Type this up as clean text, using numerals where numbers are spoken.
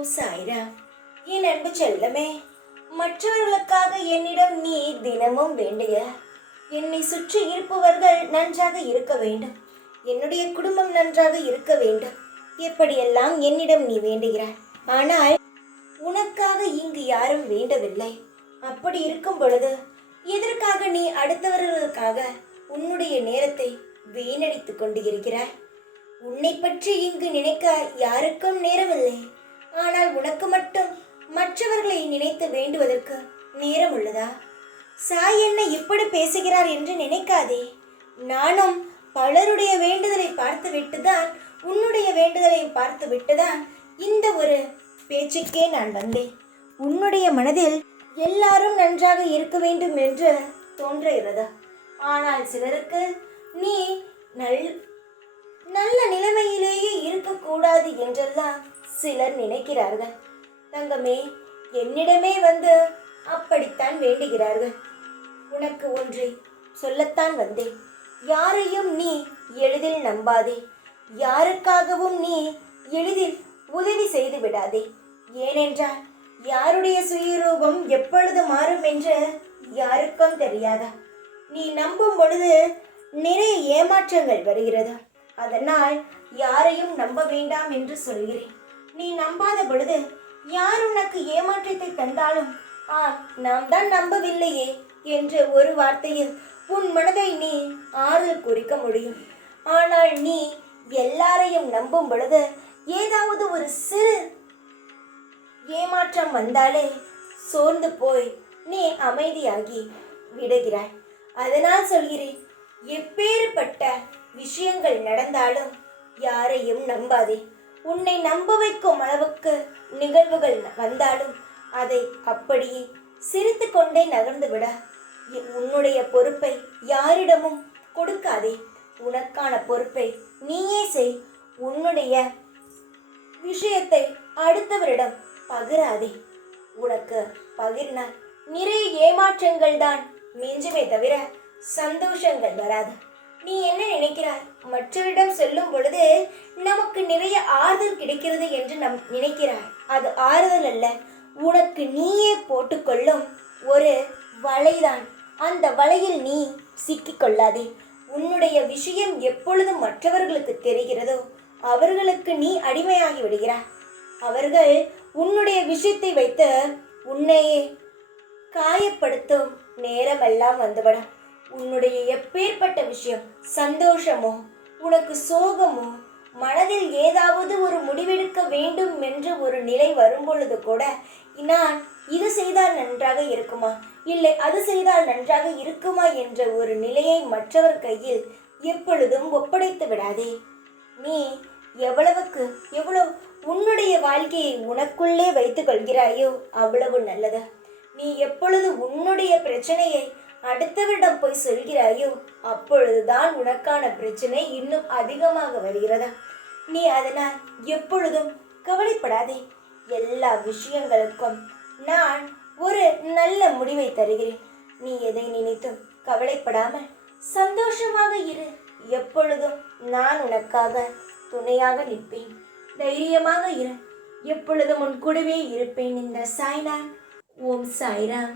ஓம் சாய்ராம். என் அன்பு செல்லமே, மற்றவர்களுக்காக என்னிடம் நீ தினமும் வேண்டிய, என்னை சுற்றி இருப்பவர்கள் நன்றாக இருக்க வேண்டும், என்னுடைய குடும்பம் நன்றாக இருக்க வேண்டும், எப்படியெல்லாம் என்னிடம் நீ வேண்டுகிறாய். ஆனால் உனக்காக இங்கு யாரும் வேண்டவில்லை. அப்படி இருக்கும் பொழுது எதற்காக நீ அடுத்தவர்களுக்காக உன்னுடைய நேரத்தை வீணடித்துக் கொண்டு இருக்கிறாய்? உன்னை பற்றி இங்கு நினைக்க யாருக்கும் நேரமில்லை. ஆனால் உனக்கு மட்டும் மற்றவர்களை நினைத்து வேண்டுவதற்கு நேரம் உள்ளதா? சாய் என்ன இப்படி பேசுகிறார் என்று நினைக்காதே. நானும் பலருடைய வேண்டுதலை பார்த்து விட்டுதான், உன்னுடைய வேண்டுதலை பார்த்து விட்டுதான் இந்த ஒரு பேச்சுக்கே நான் வந்தேன். உன்னுடைய மனதில் எல்லாரும் நன்றாக இருக்க வேண்டும் என்று தோன்றுகிறதா? ஆனால் சிலருக்கு நீ நல்ல நிலைமையிலேயே இருக்கக்கூடாது என்றெல்லாம் சிலர் நினைக்கிறார்கள். தங்கமே, என்னிடமே வந்து அப்படித்தான் வேண்டுகிறார்கள். உனக்கு ஒன்றை சொல்லத்தான் வந்தேன். யாரையும் நீ எளிதில் நம்பாதே. யாருக்காகவும் நீ எளிதில் உதவி செய்து விடாதே. ஏனென்றால் யாருடைய சுயரூபம் எப்பொழுது மாறும் என்று யாருக்கும் தெரியாதா? நீ நம்பும் பொழுது நிறைய ஏமாற்றங்கள் வருகிறது. அதனால் யாரையும் நம்ப வேண்டாம் என்று சொல்கிறேன். நீ நம்பாத பொழுது யார் உனக்கு ஏமாற்றத்தை தந்தாலும் நாம் தான் நம்பவில்லையே என்று ஒரு வார்த்தையில் உன் மனதை நீ ஆறுதல் குறிக்க முடியும். ஆனால் நீ எல்லாரையும் நம்பும் பொழுது ஏதாவது ஒரு சிறு ஏமாற்றம் வந்தாலே சோர்ந்து போய் நீ அமைதியாகி விடுகிறாய். அதனால் சொல்கிறேன், எப்பேறுபட்ட விஷயங்கள் நடந்தாலும் யாரையும் நம்பாதே. உன்னை நம்ப வைக்கும் அளவுக்கு நிகழ்வுகள் வந்தாலும் அதை அப்படியே சிரித்து கொண்டே நகர்ந்து விட. உன்னுடைய பொறுப்பை யாரிடமும் கொடுக்காதே. உனக்கான பொறுப்பை நீயே செய். உன்னுடைய விஷயத்தை அடுத்தவரிடம் பகிராதே. உனக்கு பகிர்னால் நிறைய ஏமாற்றங்கள் தான் மிஞ்சுமே தவிர சந்தோஷங்கள் வராது. நீ என்ன நினைக்கிறாய்? மற்றவரிடம் சொல்லும் பொழுது நமக்கு நிறைய ஆறுதல் கிடைக்கிறது என்று நினைக்கிறாய். அது ஆறுதல் அல்ல, உனக்கு நீயே போட்டுக்கொள்ளும் ஒரு வலைதான். அந்த வலையில் நீ சிக்கிக்கொள்ளாதே. உன்னுடைய விஷயம் எப்பொழுது மற்றவர்களுக்கு தெரிகிறதோ அவர்களுக்கு நீ அடிமையாகி விடுகிறாய். அவர்கள் உன்னுடைய விஷயத்தை வைத்து உன்னையே காயப்படுத்தும் நேரமெல்லாம் வந்துவிடும். உன்னுடைய எப்பேற்பட்ட விஷயம், சந்தோஷமோ உனக்கு சோகமோ, மனதில் ஏதாவது ஒரு முடிவெடுக்க வேண்டும் என்று ஒரு நிலை வரும்பொழுது கூட நான் இது செய்தால் நன்றாக இருக்குமா, இல்லை அது செய்தால் நன்றாக இருக்குமா என்ற ஒரு நிலையை மற்றவர் கையில் எப்பொழுதும் ஒப்படைத்து விடாதே. நீ எவ்வளவுக்கு எவ்வளவு உன்னுடைய வாழ்க்கையை உனக்குள்ளே வைத்துக் கொள்கிறாயோ அவ்வளவு நல்லது. நீ எப்பொழுது உன்னுடைய பிரச்சனையை அடுத்தவரிடம் போய் சொல்கிறாயோ அப்பொழுதுதான் உனக்கான பிரச்சனை இன்னும் அதிகமாக வருகிறதா? நீ அதனால் எப்பொழுதும் கவலைப்படாதே. எல்லா விஷயங்களுக்கும் நான் ஒரு நல்ல முடிவை தருகிறேன். நீ எதை நினைத்தும் கவலைப்படாமல் சந்தோஷமாக இரு. எப்பொழுதும் நான் உனக்காக துணையாக நிற்பேன். தைரியமாக இரு. எப்பொழுதும் உன் கூடவே இருப்பேன். இந்த சாய்ராம். ஓம் சாய்ராம்.